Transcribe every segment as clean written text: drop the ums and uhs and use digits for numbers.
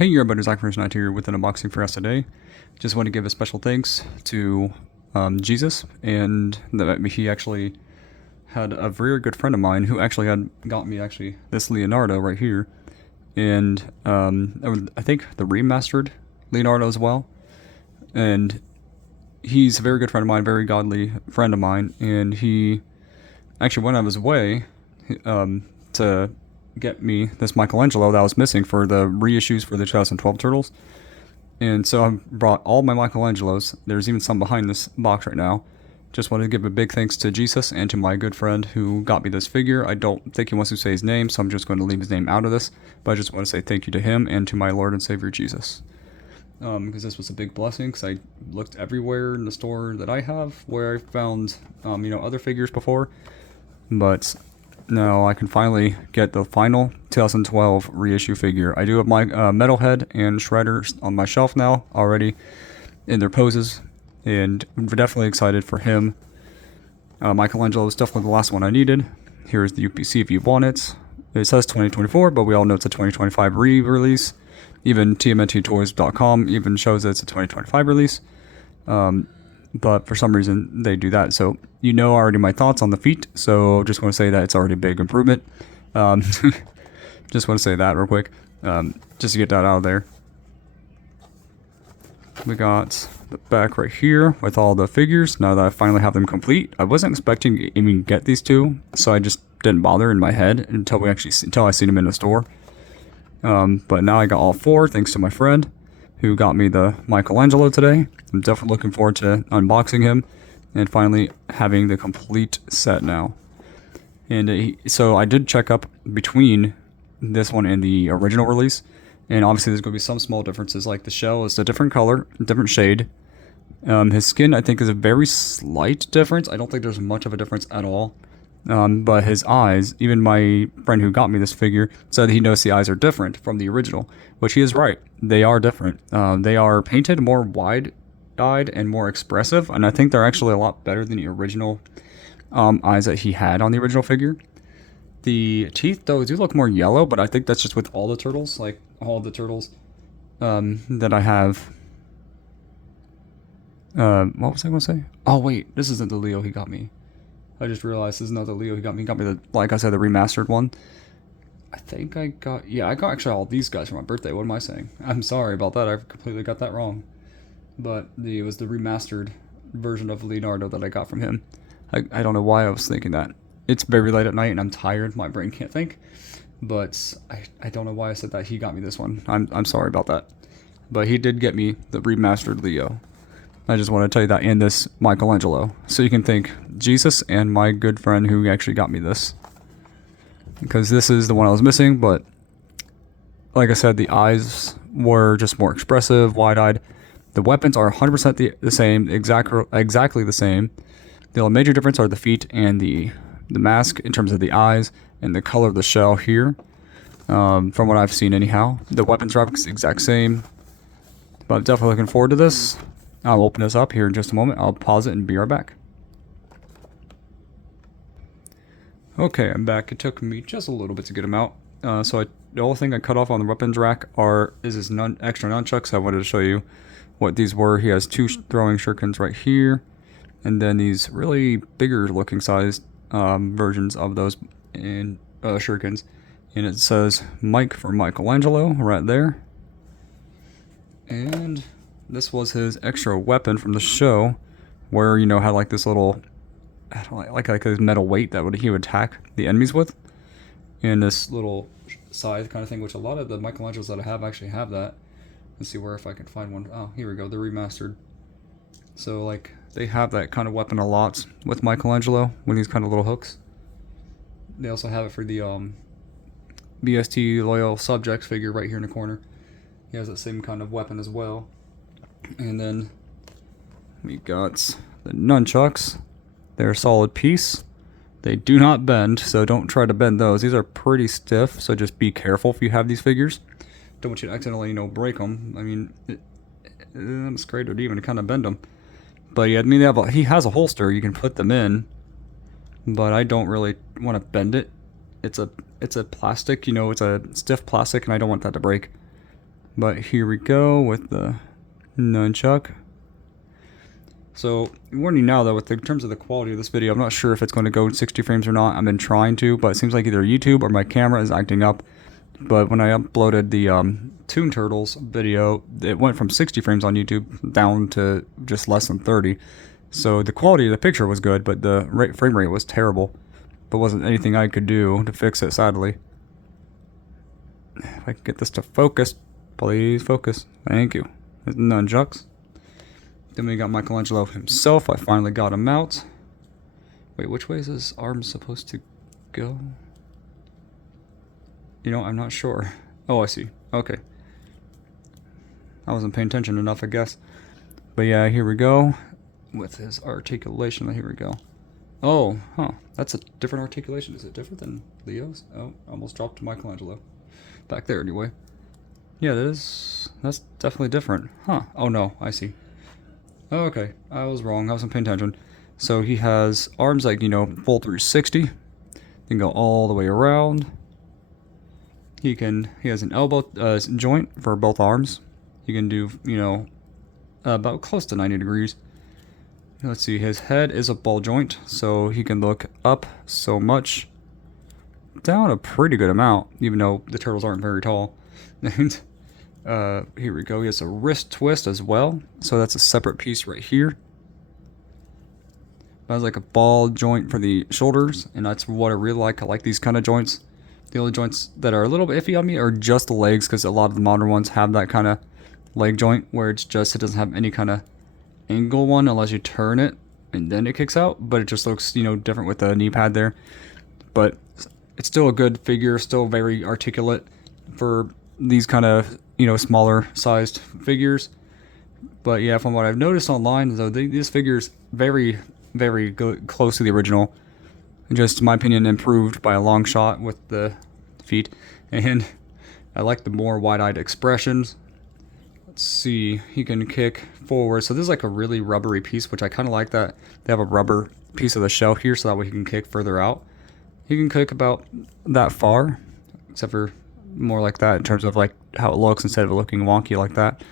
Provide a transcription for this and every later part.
Hey everybody, Zach from Reissue here with an unboxing for us today. Just want to give a special thanks to Jesus, and that he actually had a very good friend of mine who actually had got me this Leonardo right here, and I think the remastered Leonardo as well. And he's a very good friend of mine, very godly friend of mine, and he actually went out of his way to get me this Michelangelo that was missing for the reissues for the 2012 Turtles. And so I brought all my Michelangelos. There's even some behind this box right now. Just wanted to give a big thanks to Jesus and to my good friend who got me this figure. I don't think he wants to say his name, so I'm just going to leave his name out of this. But I just want to say thank you to him and to my Lord and Savior Jesus. Because this was a big blessing, because I looked everywhere in the store that I have where I found, other figures before. But now I can finally get the final 2012 reissue figure. I do have my Metalhead and Shredder on my shelf now already in their poses, and I'm definitely excited for him. Michelangelo is definitely the last one I needed. Here's the UPC if you want it. It says 2024, but we all know it's a 2025 re-release. Even TMNT even shows that it's a 2025 release. But for some reason they do that. So you know already my thoughts on the feet, so just want to say that it's already a big improvement. Just want to say that real quick, just to get that out of there. We got the back right here with all the figures. Now that I finally have them complete, I wasn't expecting to even get these two, so I just didn't bother in my head until I seen them in the store. But now I got all four thanks to my friend who got me the Michelangelo today. I'm definitely looking forward to unboxing him and finally having the complete set now. And so I did check up between this one and the original release, and obviously there's going to be some small differences, like the shell is a different color, different shade. His skin, I think, is a very slight difference. I don't think there's much of a difference at all. But his eyes, even my friend who got me this figure said he noticed the eyes are different from the original, which he is right. They are different. They are painted more wide-eyed and more expressive, and I think they're actually a lot better than the original eyes that he had on the original figure. The teeth, though, do look more yellow, but I think that's just with all the turtles, like all the turtles that I have. What was I going to say? Oh, wait, this isn't the Leo he got me. I just realized this is not the Leo he got me. He got me the, like I said, the remastered one. I think I got actually all these guys for my birthday. What am I saying? I'm sorry about that. I completely got that wrong. But it was the remastered version of Leonardo that I got from him. I don't know why I was thinking that. It's very late at night and I'm tired. My brain can't think. But I don't know why I said that he got me this one. I'm sorry about that. But he did get me the remastered Leo. I just want to tell you that, and this Michelangelo, so you can thank Jesus and my good friend who actually got me this, because this is the one I was missing. But like I said, the eyes were just more expressive, wide-eyed. The weapons are 100% the same, exactly the same. The only major difference are the feet and the mask in terms of the eyes and the color of the shell here. From what I've seen anyhow, the weapons are the exact same. But I'm definitely looking forward to this. I'll open this up here in just a moment. I'll pause it and be right back. Okay, I'm back. It took me just a little bit to get them out. The only thing I cut off on the weapons rack is his extra nunchucks. I wanted to show you what these were. He has two throwing shurikens right here, and then these really bigger looking sized versions of those shurikens. And it says Mike for Michelangelo right there. And this was his extra weapon from the show, where, had like this little, like this metal weight that he would attack the enemies with, and this little scythe kind of thing, which a lot of the Michelangelos that I have actually have that. Let's see if I can find one. Oh, here we go, they're remastered. So like they have that kind of weapon a lot with Michelangelo with these kind of little hooks. They also have it for the BST Loyal Subjects figure right here in the corner. He has that same kind of weapon as well. And then we got the nunchucks. They're a solid piece. They do not bend, so don't try to bend those. These are pretty stiff, so just be careful if you have these figures. Don't want you to accidentally, break them. I mean, it's great to even kind of bend them. But yeah, he has a holster. You can put them in, but I don't really want to bend it. It's a plastic, it's a stiff plastic, and I don't want that to break. But here we go with the nunchuck. So, warning now though, in terms of the quality of this video, I'm not sure if it's going to go 60 frames or not. I've been trying to, but it seems like either YouTube or my camera is acting up. But when I uploaded the Toon Turtles video, it went from 60 frames on YouTube down to just less than 30. So the quality of the picture was good, but the frame rate was terrible. But wasn't anything I could do to fix it, sadly. If I can get this to focus, please focus. Thank you. There's nunchucks. Then we got Michelangelo himself. I finally got him out. Wait, which way is his arm supposed to go? You know, I'm not sure. Oh, I see. Okay. I wasn't paying attention enough, I guess. But yeah, here we go. With his articulation. Here we go. Oh, huh. That's a different articulation. Is it different than Leo's? Oh, I almost dropped Michelangelo. Back there, anyway. Yeah, that's definitely different. Huh. Oh, no. I see. Oh, okay. I was wrong. I wasn't paying attention. So he has arms like, you know, full 360. He can go all the way around. He has an elbow joint for both arms. He can do, you know, about close to 90 degrees. Let's see, his head is a ball joint, so he can look up so much, down a pretty good amount, even though the turtles aren't very tall. And here we go, he has a wrist twist as well, so that's a separate piece right here. That's like a ball joint for the shoulders, and that's what I really like. I like these kind of joints. The only joints that are a little bit iffy on me are just the legs, because a lot of the modern ones have that kind of leg joint where it doesn't have any kind of angle one unless you turn it and then it kicks out, but it just looks, you know, different with the knee pad there. But it's still a good figure, still very articulate for these kind of, you know, smaller sized figures. But yeah, from what I've noticed online, though, this figure is very, very close to the original. Just, in my opinion, improved by a long shot with the feet. And I like the more wide-eyed expressions. Let's see, he can kick forward. So this is like a really rubbery piece, which I kind of like that. They have a rubber piece of the shell here, so that way he can kick further out. He can kick about that far, except for more like that in terms of like how it looks instead of it looking wonky like that.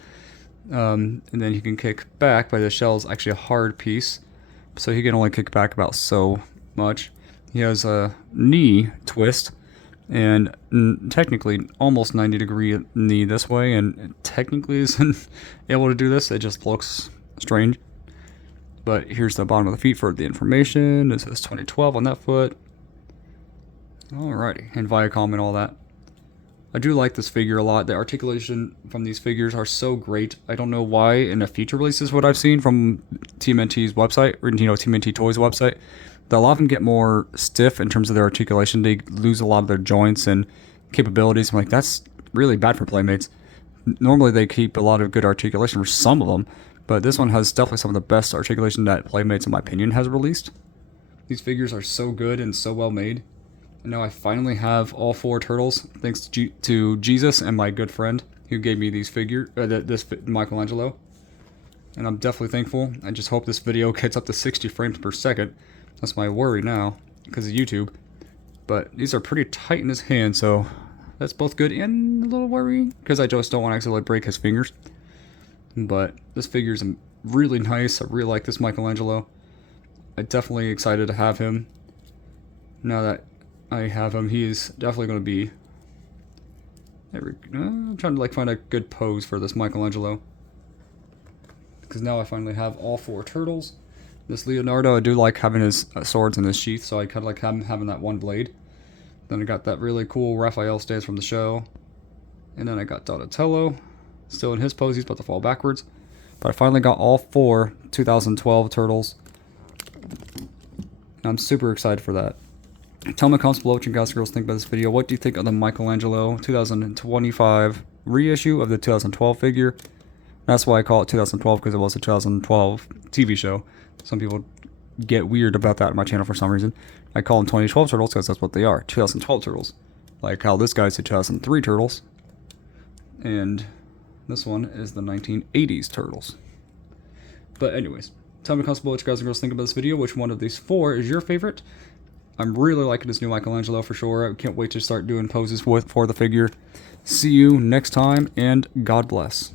And then he can kick back, but the shell is actually a hard piece, so he can only kick back about so much. He has a knee twist, and technically almost 90-degree knee this way, and it technically isn't able to do this. It just looks strange. But here's the bottom of the feet for the information. It says 2012 on that foot. Alrighty, and Viacom and all that. I do like this figure a lot. The articulation from these figures are so great. I don't know why in the future releases what I've seen from TMNT's website, or, you know, TMNT Toys website, they'll often get more stiff in terms of their articulation. They lose a lot of their joints and capabilities. I'm like, that's really bad for Playmates. Normally they keep a lot of good articulation for some of them, but this one has definitely some of the best articulation that Playmates, in my opinion, has released. These figures are so good and so well made. And now I finally have all 4 turtles, thanks to Jesus and my good friend who gave me these this Michelangelo. And I'm definitely thankful. I just hope this video gets up to 60 frames per second. That's my worry now, because of YouTube. But these are pretty tight in his hand, so that's both good and a little worrying, because I just don't want to accidentally break his fingers. But this figure is really nice. I really like this Michelangelo. I'm definitely excited to have him. Now that I have him, he is definitely going to be... I'm trying to find a good pose for this Michelangelo, because now I finally have all 4 turtles. This Leonardo, I do like having his swords in his sheath, so I kind of like having that one blade. Then I got that really cool Raphael stance from the show. And then I got Donatello, still in his pose, he's about to fall backwards. But I finally got all 4 2012 turtles. I'm super excited for that. Tell me in the comments below what you guys girls think about this video. What do you think of the Michelangelo 2025 reissue of the 2012 figure? That's why I call it 2012, because it was a 2012 TV show. Some people get weird about that on my channel for some reason. I call them 2012 turtles because that's what they are, 2012 turtles. Like how this guy's the 2003 turtles. And this one is the 1980s turtles. But anyways, tell me in the comments below what you guys and girls think about this video. Which one of these 4 is your favorite? I'm really liking this new Michelangelo for sure. I can't wait to start doing poses for the figure. See you next time, and God bless.